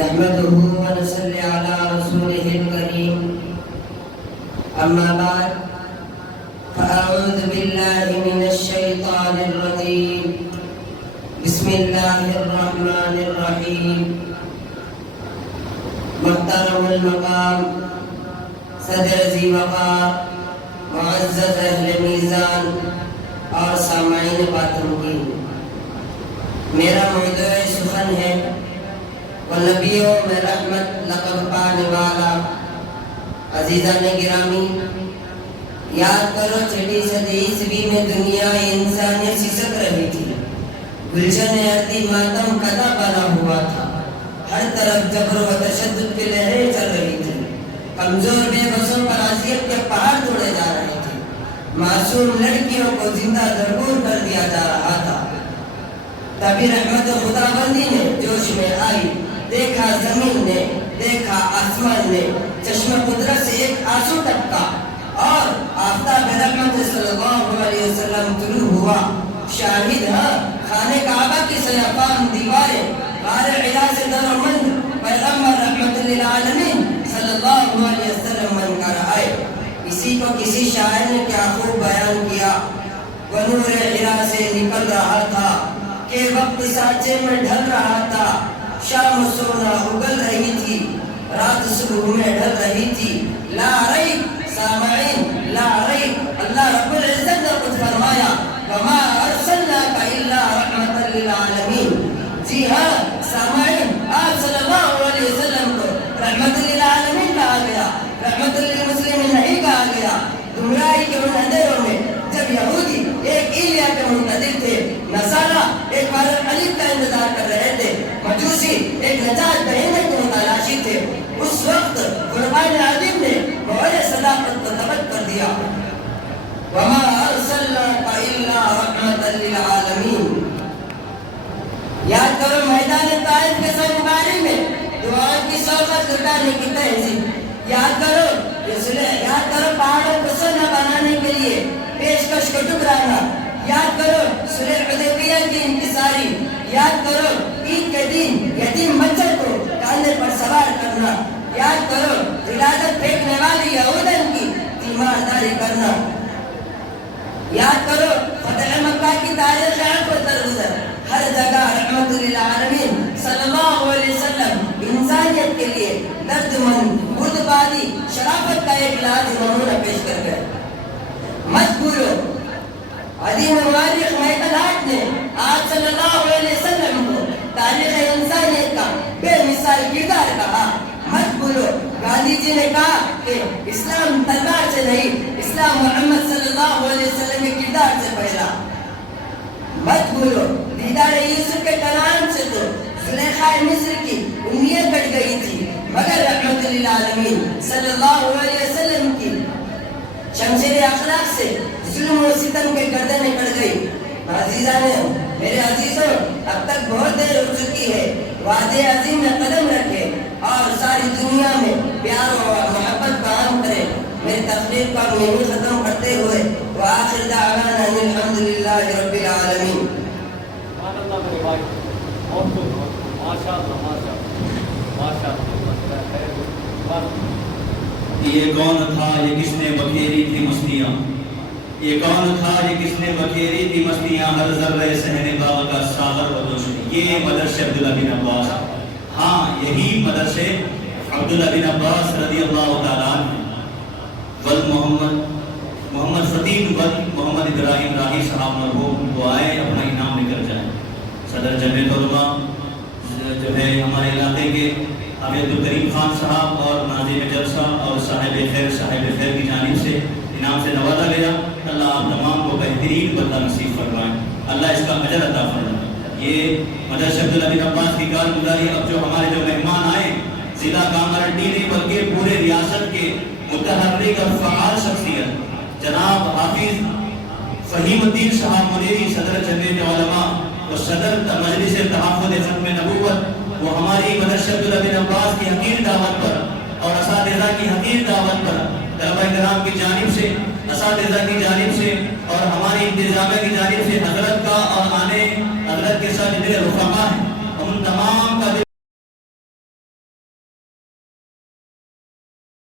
نحمده ونصلي على رسوله الكريم أما بعد فأعوذ بالله من الشيطان الرجيم بسم الله الرحمن الرحيم محترم المقام صدر ذی وقار معزز اہل میزان اور سامعین پاتمکین، میرا موضوع سخن ہے والنبیوں میں رحمت لقب پانے والا عزیزان گرامی، یاد کرو چھٹی صدی عیسوی میں دنیا انسانیت سسک رہی تھی، گلشن ارضی ماتم کدا بنا ہوا تھا، ہر طرف جبر و تشدد کی لہریں چل رہی تھی، کمزور بے بسوں پر اذیت کے پہاڑ توڑے جا رہے تھے، معصوم لڑکیوں کو زندہ درگور کر دیا جا رہا تھا۔ تبھی رحمت خدا بندی نے جوش میں آئی، دیکھا زمین نے، دیکھا آسمان نے، چشم قدرت سے ایک آنسو ٹپکا اور آفتاب رحمت صلی اللہ علیہ وسلم طلوع ہوا۔ شاہد ہے خانہ کعبہ کی سیافان دیواریں، غار حرا سے در و مند پیغمبر رحمت للعالمین صلی اللہ علیہ وسلم من کر آئے۔ اسی کو کسی شاعر نے کیا خوب بیان کیا، وہ نور حرا سے نکل رہا تھا کہ وقت سانچے میں ڈھل رہا تھا، شام سونا اگل رہی تھی، رات صبح میں ڈھل رہی تھی، لا ریب سامعین لا ریب، اللہ رب العزت نے خود فرمایا وما ارسلناک الا رحمت للعالمین۔ جی ہاں سامعین، آپ صلی اللہ علیہ وسلم کو رحمت للعالمین کہا گیا، رحمت للمسلمین نہیں کہا گیا۔ گمراہی کے ان اندھیروں میں جب یہودی ایک ایلیا کے منتظر تھے، نصارہ ایک فارغ علیم کا انتظار کر رہے تھے، مجوسی ایک نجات دہندے کی متلاشی تھے، اس وقت قرآن عظیم نے موعد صداقت کو ثبت کر دیا، وما ارسلناک الا رحمت للعالمین۔ یاد کرو میدان طائف کے سنگاری میں دعاؤں کی سوغات لٹانے کی تہذیب، یاد کرو پہاڑوں کو سونا بنانے کے لیے پیشکش کو ٹکرانا، یاد کرو صلح حدیبیہ کی انتصاری، یاد کرو عید کے دن یتیم بچوں کو کاندھے پر سوار کرنا، یاد کرو ولادت پھینکنے والی یہودن کی تیمارداری کرنا، یاد کرو فتح مکہ کی تاریخ عرب و درگزر، ہر جگہ رحمت للعالمین صلی اللہ علیہ وسلم انسانیت کے لیے درد مند، بردباری، شرافت کا ایک لازم نمونہ پیش کر گئے۔ مت بھولو عظیم مورخ مائیکل ہارٹ نے آپ صلی اللہ علیہ وسلم کو تاریخ انسانیت کا بے مثال کردار کہا۔ مت بھولو گاندھی جی نے کہا کہ اسلام تلوار سے نہیں، اسلام محمد صلی اللہ علیہ وسلم کے کردار سے پھیلا۔ مت بھولو دیدار یوسف کے کلام سے تو زلیخا مصر کی امید کٹ گئی تھی، مگر رحمت للعالمین صلی اللہ علیہ وسلم کی شمشیر اخلاق سے ظلم و ستم کے گردنیں کٹ گئی۔ عزیزان میرے عزیزوں، اب تک بہت دیر ہو چکی ہے، وعدے عظیم میں قدم رکھے اور ساری دنیا میں پیار و محبت کا عام کرے۔ میری تقریر کا یہیں ختم کرتے ہوئے وآخر دعوانا ان الحمدللہ رب العالمین۔ یہ کون تھا یہ کس نے بکھیری تھی مستیاں، یہ کون تھا یہ کس نے بکھیری تھی مستیاں، ہر ذرے صحن باغ کا ساغر و روشنی۔ یہ مدرسے عبداللہ بن عباس، ہاں یہی مدرسے عبداللہ بن عباس رضی اللہ تعالیٰ عنہ، ول محمد خطیب ول محمد ابراہیم راہی صاحب مرحوم کو آئے اپنا انعام لے کر جائیں۔ صدر جمعیت علماء جو ہے ہمارے علاقے کے حافظ عبدالکریم خان صاحب اور ناظم جلسہ اور صاحب خیر کی جانب سے انعام سے نوازا گیا۔ اللہ آپ تمام کو بہترین بدلہ نصیب فرمائیں، اللہ اس کا اجر عطا فرمائے۔ یہ مدرسہ عبداللہ بن عباس کی کارگزاری اب جو ہمارے جو مہمان آئے ضلع کامرڈی نہیں بلکہ پورے ریاست کے متحرک اور فعال شخصیت جناب حافظ فہیم الدین صاحب منیری صدر جمعیت علماء اور صدر مجلس تحفظ ختم نبوت، وہ ہماری مدرسہ عبداللہ بن عباس کی حقیر دعوت پر اور اساتذہ کی حقیر دعوت پر طلبہ کرام کی جانب سے، اساتذہ کی جانب سے اور ہماری انتظامیہ کی جانب سے حضرت کا اور آنے حضرت کے ساتھ جتنے رفقا ہیں ان تمام کا